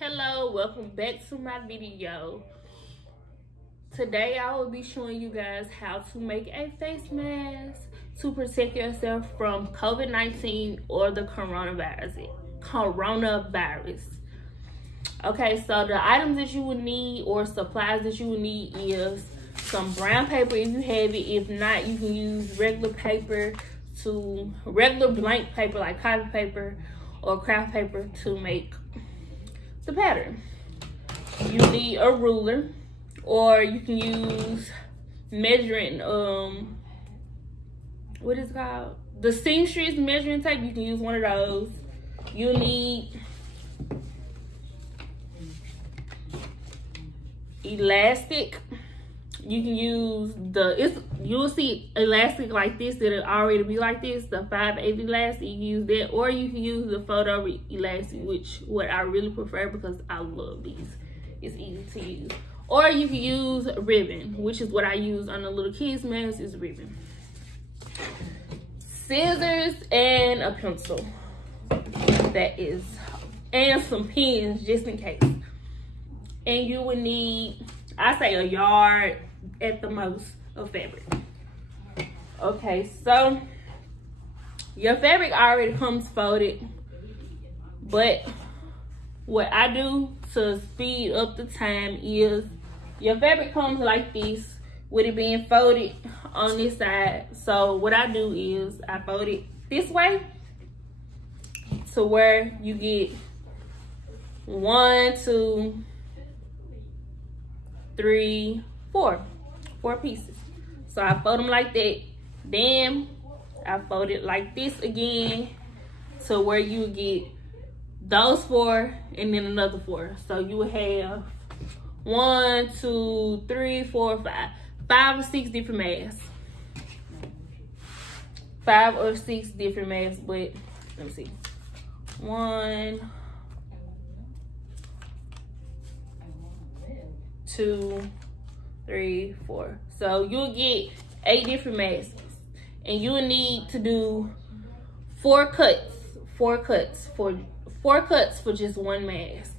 Hello, welcome back to my video. Today I will be showing you guys how to make a face mask to protect yourself from COVID-19 or the coronavirus. Okay, so the items that you would need or supplies that you would need is some brown paper if you have it. If not, you can use regular blank paper like copy paper or craft paper to make the pattern. You need a ruler, or you can use measuring what is it called, the seamstress measuring tape. You can use one of those. You need elastic. You can use you'll see elastic like this that'll already be like this, the 5/8 elastic. You can use that, or you can use the photo elastic, which what I really prefer because I love these. It's easy to use. Or you can use ribbon, which is what I use on the little kids mask, is ribbon. Scissors and a pencil. And some pins just in case. And you would need, I say, a yard at the most of fabric. Okay, so your fabric already comes folded, but what I do to speed up the time is your fabric comes like this with it being folded on this side. So what I do is I fold it this way to where you get 1, 2, 3, 4 pieces. So I fold them like that. Then I fold it like this again to where you get those 4 and then another 4. So you will have 1, 2, 3, 4, 5 or 6 different masks. 5 or 6 different masks, but let me see. 1, 2, 3, 4. So you'll get 8 different masks, and you will need to do 4 cuts for just one mask.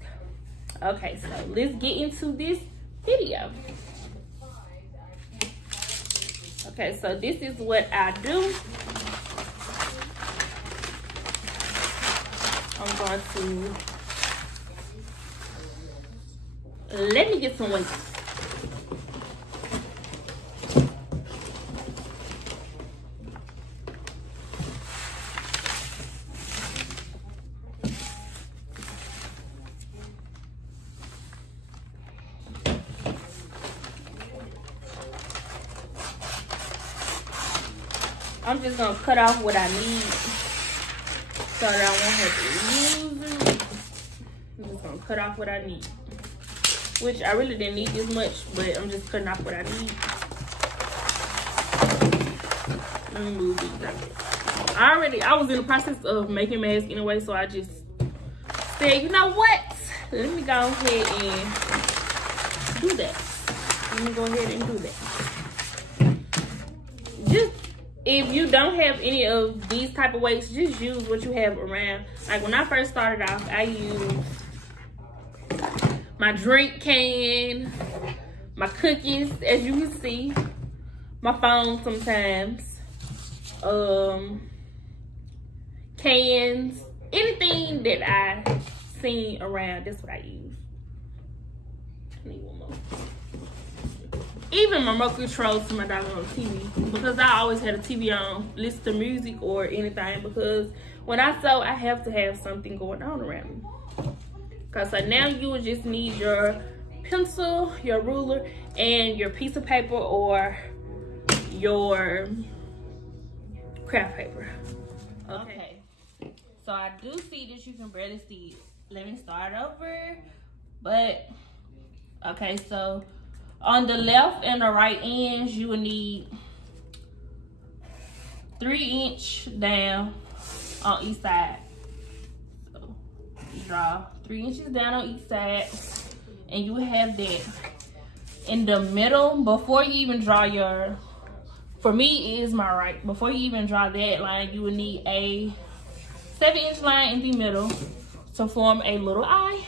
Okay, so let's get into this video. Okay, so this is what I do. I'm going to let me get some weights. I'm just gonna cut off what I need so that I won't have to use it. I'm just gonna cut off what I need, which I really didn't need this much, but I'm just cutting off what I need. Let me move these out. I was in the process of making masks anyway, so I just said, you know what? Let me go ahead and do that. Let me go ahead and do that. Just, if you don't have any of these type of weights, just use what you have around. Like when I first started off, I used my drink can, my cookies, as you can see, my phone sometimes, cans, anything that I seen around, that's what I use. I need one more. Even my remote controls to my doggone TV, because I always had a TV on, listen to music or anything, because when I sew, I have to have something going on around me. Because so now you would just need your pencil, your ruler, and your piece of paper or your craft paper. Okay, so I do see that you can barely see it. Let me start over. But, okay, so on the left and the right ends, you will need 3-inch down on each side. So you draw 3 inches down on each side, and you will have that in the middle. Before you even draw your, for me it is my right, before you even draw that line, you will need a 7-inch line in the middle to form a little eye.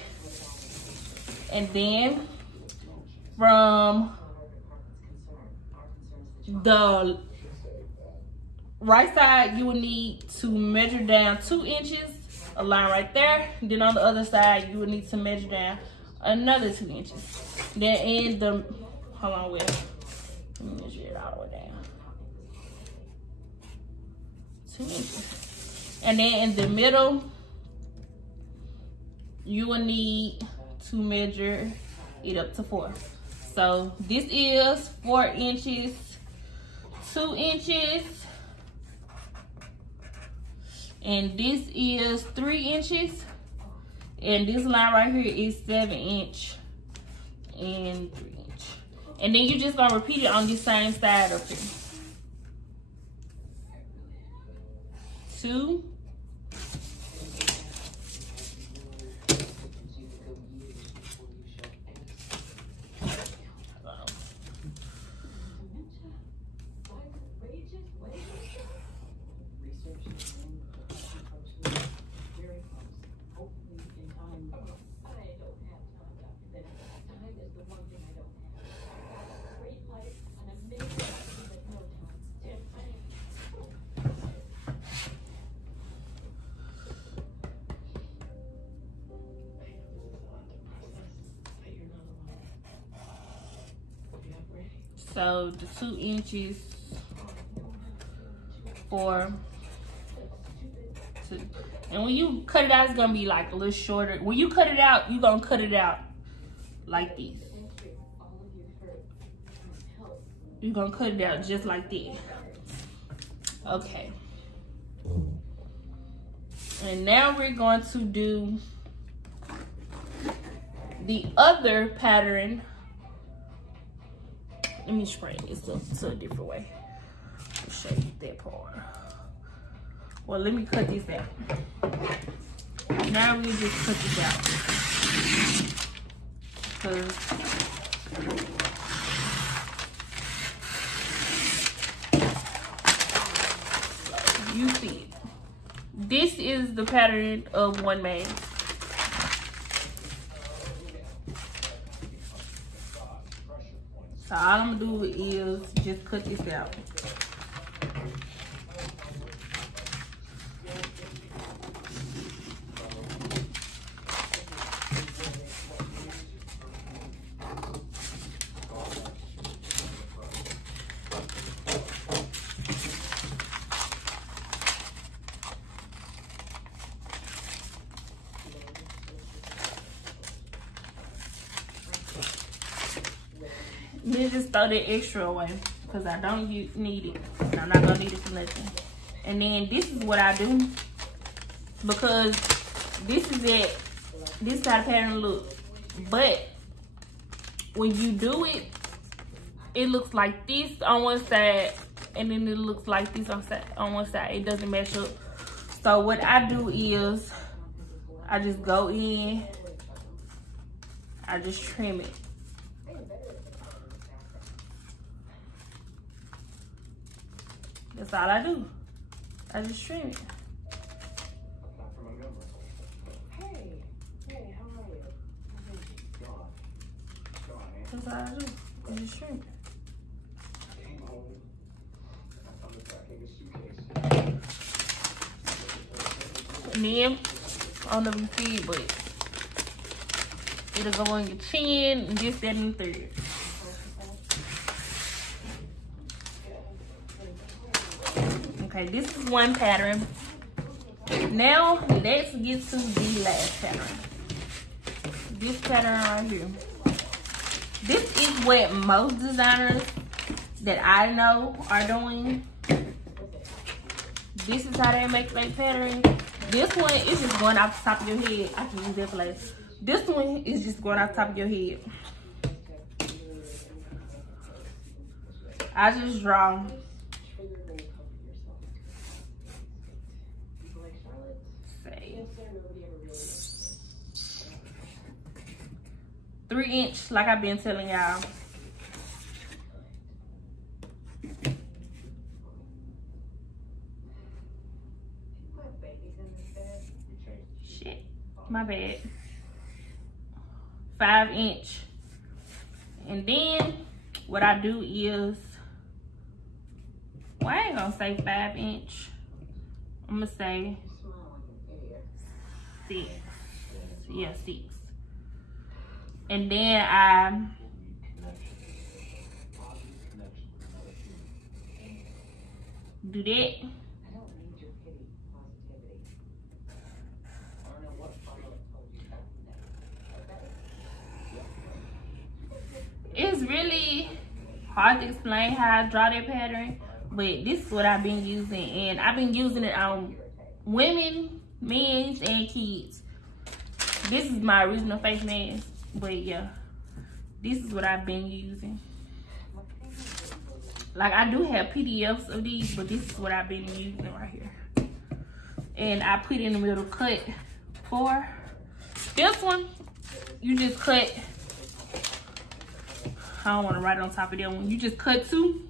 And then from the right side, you will need to measure down 2 inches, a line right there. Then on the other side, you will need to measure down another 2 inches. Then in the, hold on, let me measure it all the way down. 2 inches. And then in the middle, you will need to measure it up to 4. So this is 4 inches, 2 inches, and this is 3 inches, and this line right here is 7 inch and 3 inch. And then you're just gonna repeat it on this same side up here. 2, so the 2 inches for 2. And when you cut it out, it's gonna be like a little shorter. When you cut it out, you're gonna cut it out like this. You're gonna cut it out just like this. Okay. And now we're going to do the other pattern. Let me straighten this up to a different way. I'll show you that part. Well, let me cut this out. Now we just cut this out. Cause you see it. This is the pattern of one man. So all I'm gonna do is just cut this out. Then just throw that extra away because I don't need it. And I'm not gonna need it for nothing. And then this is what I do because this is it. This is how the pattern looks. But when you do it, it looks like this on one side, and then it looks like this on one side. It doesn't match up. So what I do is I just go in, I just trim it. That's all I do. I just trim it. That's all I do. I just trim it. And then, I don't know if you see it, but it'll go on your chin and this, that, and the third. Okay, this is one pattern. Now, let's get to the last pattern. This pattern right here. This is what most designers that I know are doing. This is how they make their pattern. This one is just going off the top of your head. I can use that place. This one is just going off the top of your head. I just draw. Say 3 inch, like I've been telling y'all. Shit, my bad. 5-inch. And then what I do is, well, I ain't gonna say 5-inch. I'm gonna say 6. Yeah, 6. And then I do that. It's really hard to explain how I draw that pattern, but this is what I've been using, and I've been using it on women, men, and kids. This is my original face mask, but yeah, this is what I've been using. Like, I do have PDFs of these, but this is what I've been using right here. And I put in the middle cut for this one. You just cut, I don't want to write on top of that one. You just cut 2.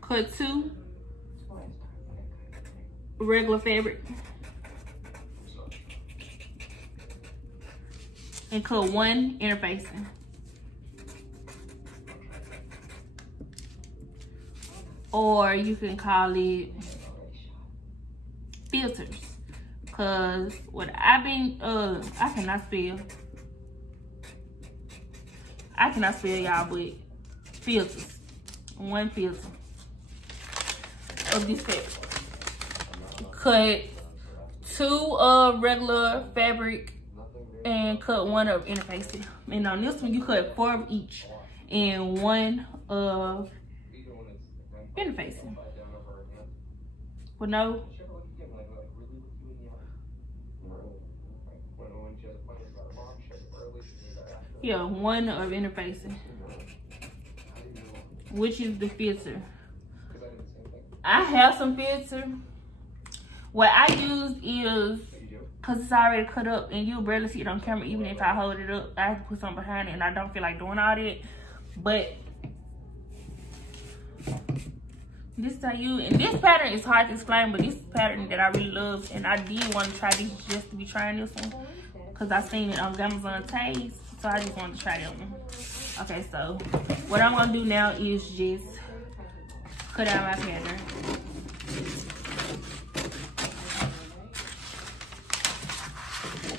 Cut 2 regular fabric. And cut 1 interfacing. Or you can call it filters. Cause what I've been, I cannot spell y'all, but filters. 1 filter of this fabric. Cut 2 regular fabric and cut 1 of interfacing. And on this one, you cut 4 of each and 1 of interfacing. But no. Yeah, 1 of interfacing, which is the filter. I have some filter. What I use is, cause it's already cut up and you'll barely see it on camera even if I hold it up. I have to put something behind it and I don't feel like doing all that. But this is how you, and this pattern is hard to explain, but this is a pattern that I really love, and I did want to try this just to be trying this one because I seen it on Amazon Taste, so I just wanted to try that one. Okay, so what I'm gonna do now is just cut out my pattern.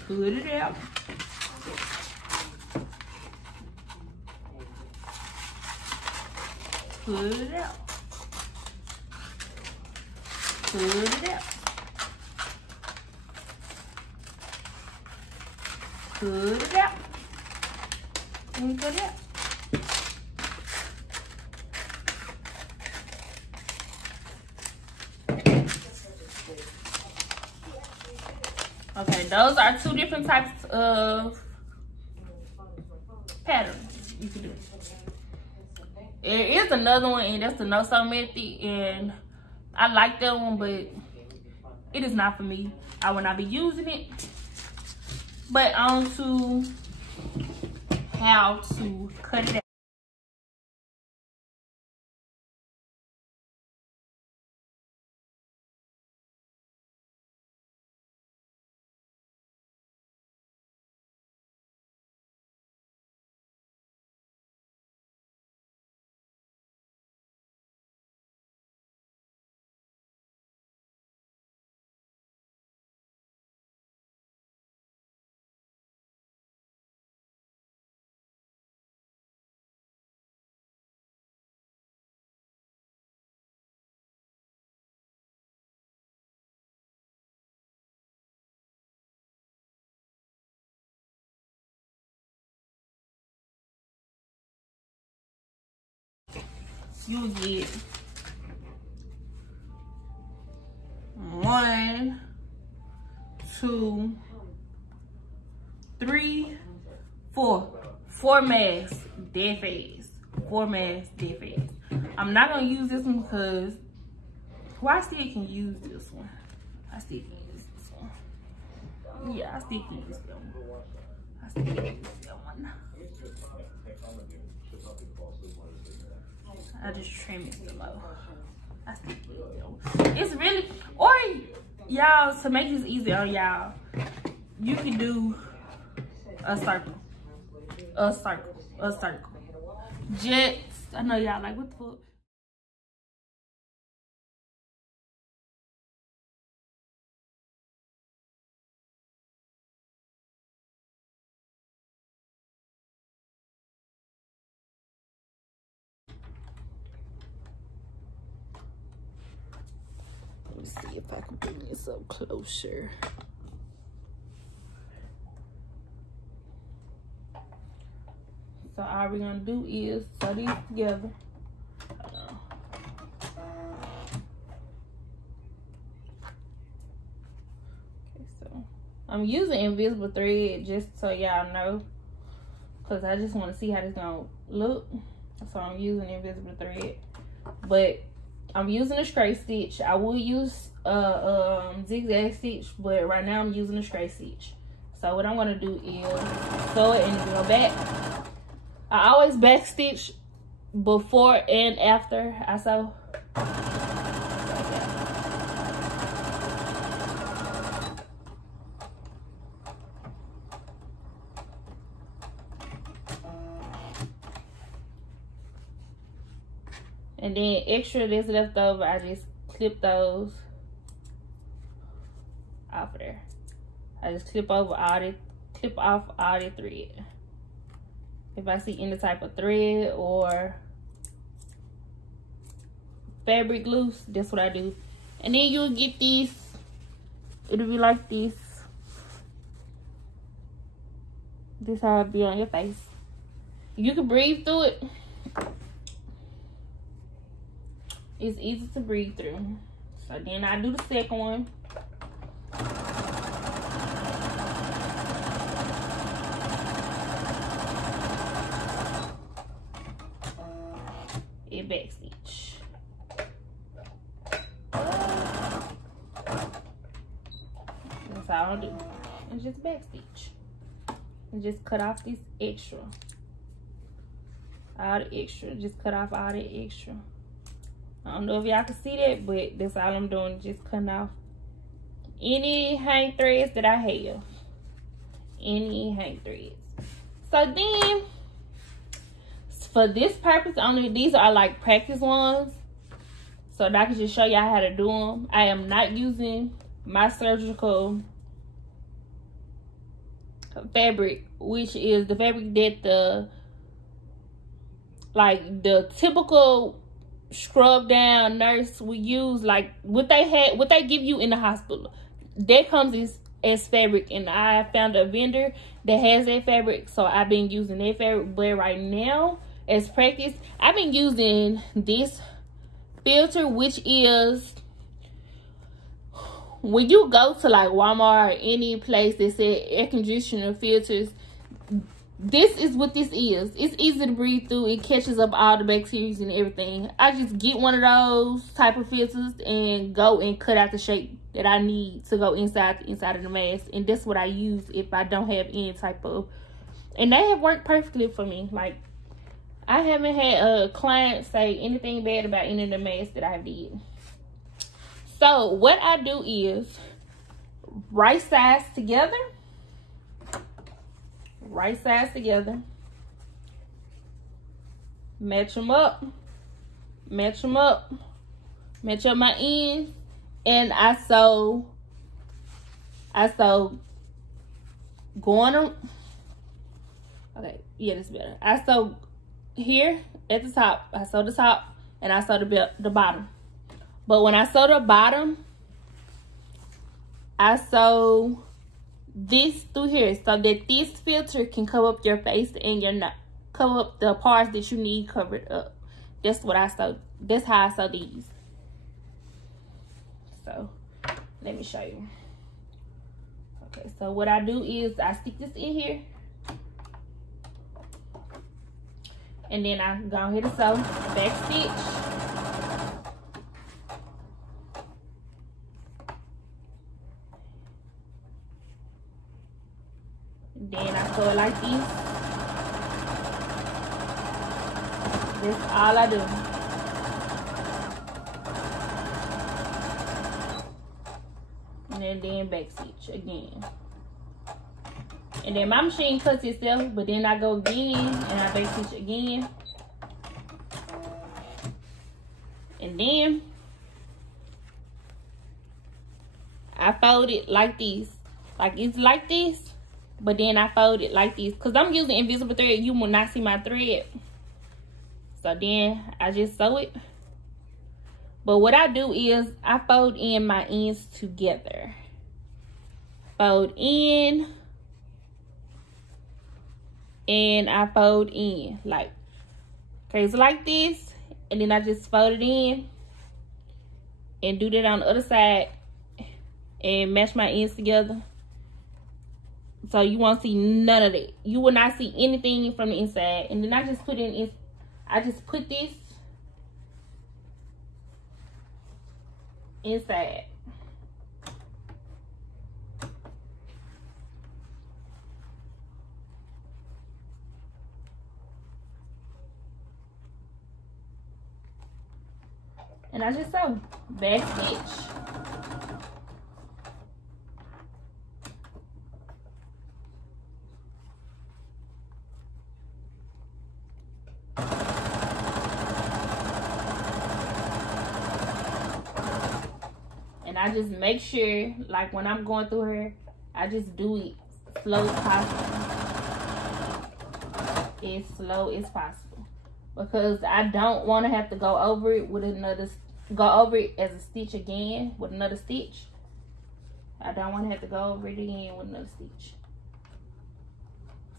Cut it out. Cut it out. Cut it out. Cut it out. And cut it out. Okay, those are 2 different types of patterns you can do. There is another one, and that's the no-sew method, and I like that one, but it is not for me. I will not be using it. But on to how to cut it out. You get 1, 2, 3, 4. 4 masks, dead fast. 4 masks, dead fast. I'm not gonna use this one because, well, I still can use this one. I still can use this one. Yeah, I still can use that one. I still can use that one. I just trim it below. I still can use that one. It's really, or y'all, to make this easy on y'all, you can do a circle, a circle, a circle. Just, I know y'all like, what the fuck? Let me see if I can bring this up closer. So all we're gonna do is sew these together. Okay, so I'm using invisible thread just so y'all know, cause I just want to see how this gonna look. So I'm using invisible thread, but I'm using a straight stitch. I will use zigzag stitch, but right now I'm using a straight stitch. So what I'm gonna do is sew it and go back. I always back stitch before and after I sew. And then extra that's left over, I just clip those off of there. I just clip off all the thread. If I see any type of thread or fabric loose, that's what I do. And then you'll get these, it'll be like this. This how it be on your face. You can breathe through it. It's easy to breathe through. So then I do the second one. A back stitch. That's all I do. And just back stitch. And just cut off this extra. All the extra. Just cut off all the extra. I don't know if y'all can see that, but that's all I'm doing. Just cutting off any hang threads that I have. Any hang threads. So then, for this purpose only, these are like practice ones, so that I can just show y'all how to do them. I am not using my surgical fabric, which is the fabric that the typical scrub down nurse would use, like what they give you in the hospital. That comes as fabric, and I found a vendor that has that fabric, so I've been using that fabric. But right now, as practice, I've been using this filter, which is when you go to like Walmart or any place that says air conditioner filters, this is what this is. It's easy to breathe through. It catches up all the bacteria and everything. I just get one of those type of filters and go and cut out the shape that I need to go inside of the mask. And that's what I use if I don't have any type of, and they have worked perfectly for me. Like, I haven't had a client say anything bad about any of the masks that I did. So what I do is right sides together. Right sides together. Match them up. Match them up. Match up my ends. And I sew going on. Okay, yeah, that's better. I sew here at the top. I sew the top and I sew the bottom. But when I sew the bottom, I sew this through here so that this filter can cover up your face and your nose, cover up the parts that you need covered up. That's what I sew. That's how I sew these. So let me show you. Okay, so what I do is I stick this in here, and then I go ahead and sew back stitch. Then I sew it like this. That's all I do. And then back stitch again. And then my machine cuts itself, but then I go again and I back stitch again. And then I fold it like this. Like it's like this, but then I fold it like this. Because I'm using invisible thread, you will not see my thread. So then I just sew it. But what I do is I fold in my ends together. Fold in. And I fold in. Like, okay, it's like this. And then I just fold it in. And do that on the other side. And match my ends together. So you won't see none of that. You will not see anything from the inside. And then I just put in, I just put this inside. And I just sew. Back stitch. And I just make sure, like when I'm going through her, I just do it slow as possible. As slow as possible. Because I don't want to have to go over it with another, go over it as a stitch again with another stitch. I don't want to have to go over it again with another stitch.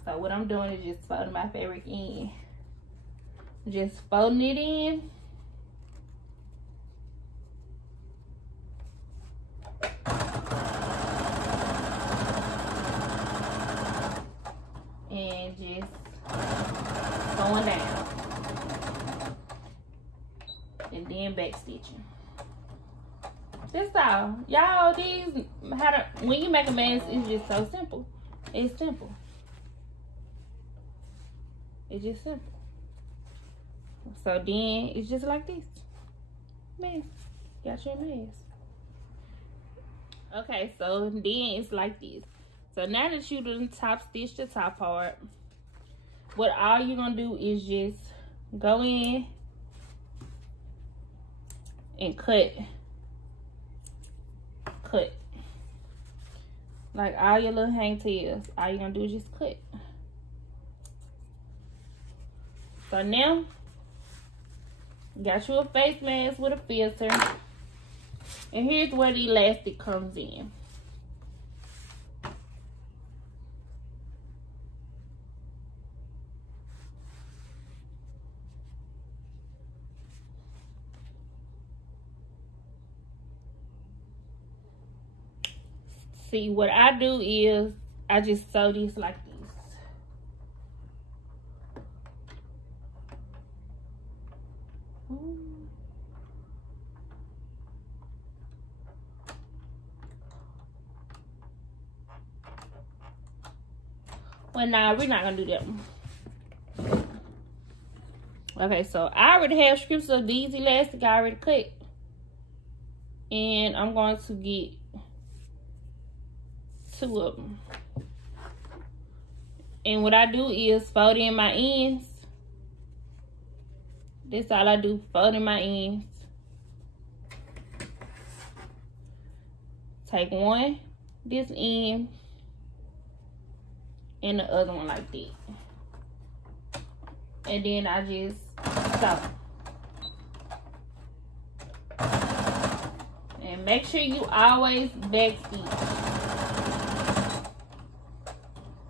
So what I'm doing is just folding my fabric in. Just folding it in. And just going down. And then back stitching. That's all. Y'all, when you make a mask, it's just so simple. It's simple. It's just simple. So then it's just like this. Mask. Got your mask. Okay, so then it's like this. So now that you done top stitch the top part, what all you're gonna do is just go in and cut. Like all your little hang tails, all you're gonna do is just cut. So now, got you a face mask with a filter. And here's where the elastic comes in. See, what I do is I just sew this like this. Well, nah, we're not gonna do that one. Okay, so I already have strips of these elastic I already cut. And I'm going to get 2 of them. And what I do is fold in my ends. That's all I do, fold in my ends. Take one, this end, and the other one like that. And then I just sew. And make sure you always back stitch.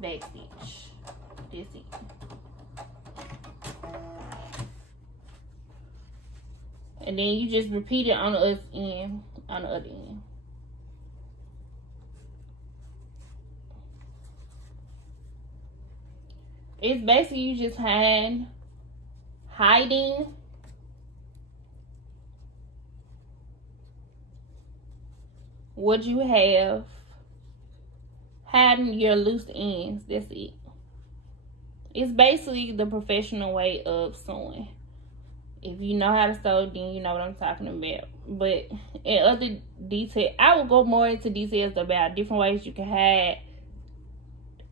Back stitch. That's it. And then you just repeat it on the other end. On the other end. It's basically you just hiding what you have, hiding your loose ends. That's it. It's basically the professional way of sewing. If you know how to sew, then you know what I'm talking about. But in other detail, I will go more into details about different ways you can hide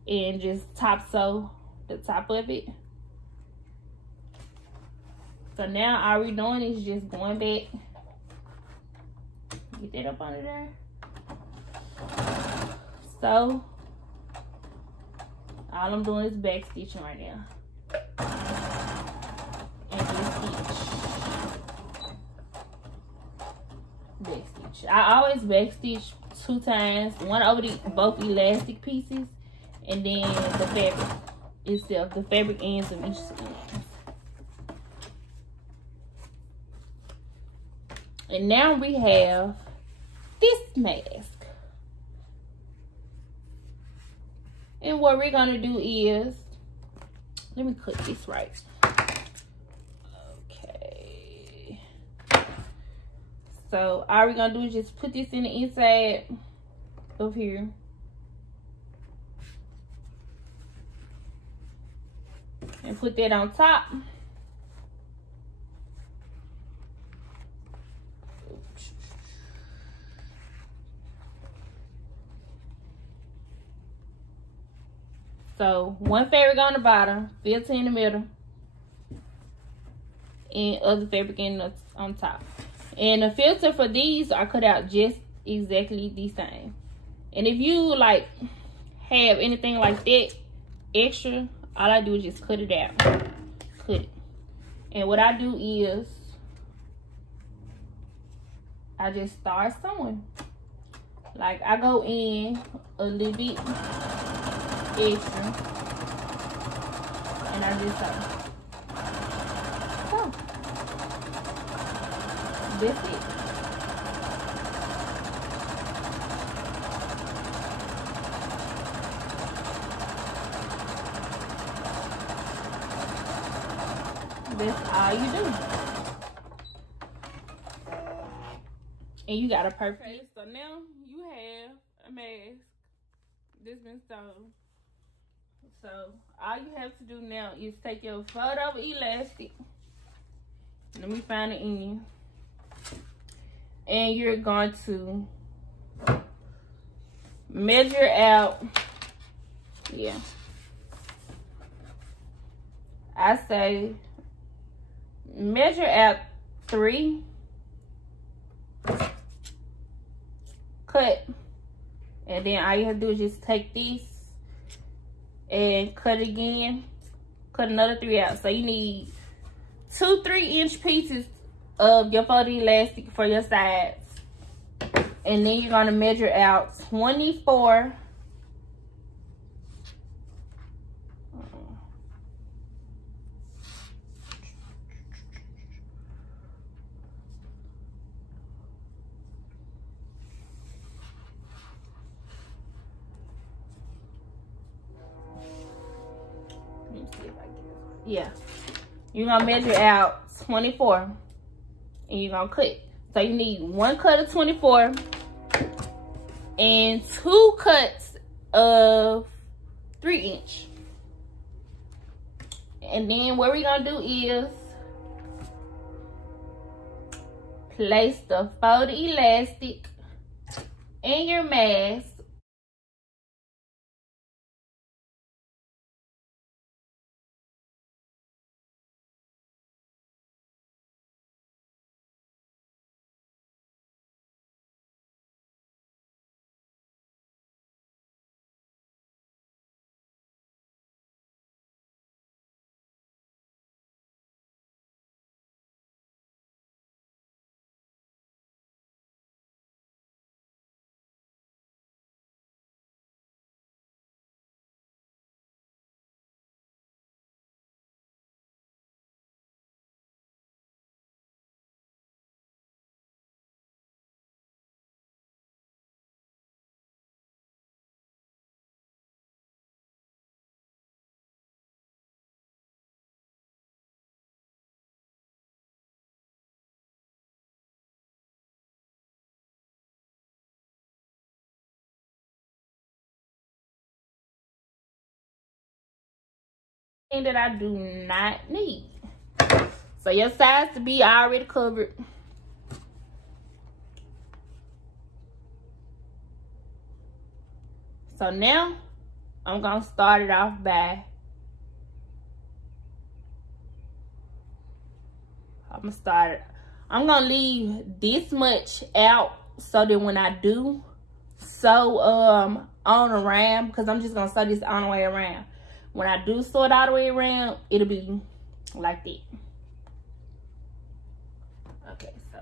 and just top sew the top of it. So now all we're doing is just going back. Get that up under there. So all I'm doing is back stitching right now. And just stitch. Back stitch. I always back stitch 2 times. One over both elastic pieces, and then the fabric itself, the fabric ends of each skein. And now we have this mask. And what we're gonna do is, let me cut this right. Okay. So all we're gonna do is just put this in the inside of here. And put that on top. So one fabric on the bottom, filter in the middle, and other fabric on top. And the filter for these are cut out just exactly the same. And if you like have anything like that extra, all I do is just cut it out. Cut it. And what I do is I just start sewing. Like I go in a little bit extra, and I just sew. So that's it. That's all you do. And you got a perfect. So now you have a mask that's been sewn. So all you have to do now is take your photo elastic. Let me find the end. And you're going to measure out. Yeah. I say measure out 3. Cut. And then all you have to do is just take this and cut again. Cut another 3 out. So you need 2 3-inch pieces of your photo elastic for your sides. And then you're going to measure out 24. Let me see if I get it. Yeah. You're going to measure out 24. And you're going to cut. So you need 1 cut of 24 and 2 cuts of 3-inch. And then what we're going to do is place the photo elastic in your mask. That I do not need. So your sides to be already covered. So now I'm gonna start it off by I'm gonna leave this much out so that when I do sew on around, because I'm just gonna sew this on the way around. When I do sew it all the way around, it'll be like that. Okay, so.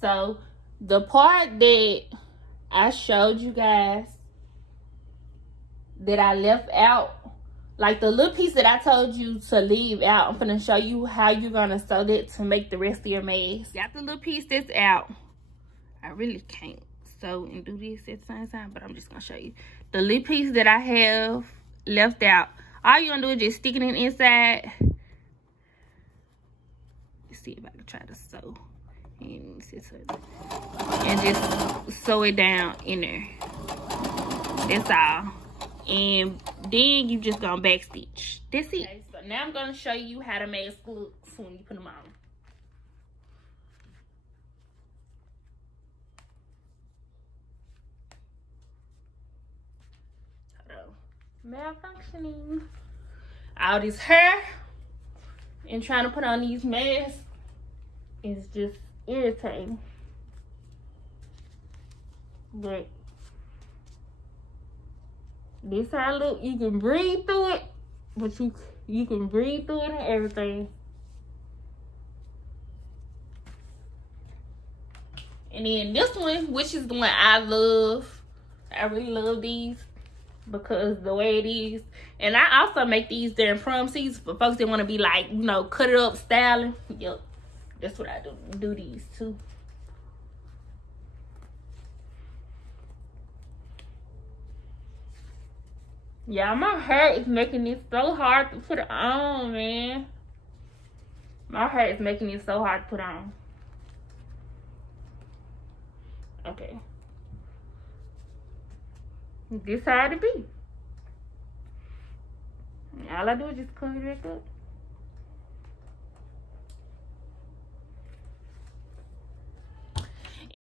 So the part that I showed you guys that I left out, like the little piece that I told you to leave out, I'm gonna show you how you're gonna sew that to make the rest of your mask. Got the little piece that's out. I really can't sew and do this at the same time, but I'm just gonna show you the little piece that I have left out. All you're gonna do is just stick it in the inside. Let's see if I can try to sew and just sew it down in there. That's all. And then you just gonna back stitch. That's it. Okay, so now I'm gonna show you how the mask looks when you put them on. Malfunctioning. All this hair and trying to put on these masks is just irritating. But this how it look. You can breathe through it, but you can breathe through it and everything. And then this one, which is the one I love. I really love these because the way it is. And I also make these during prom season for folks that want to be like, you know, cut it up styling. Yep, that's what I do these too. Yeah, my hair is making it so hard to put on, man. My hair is making it so hard to put on. Okay. This how it be. All I do is just cover it back up.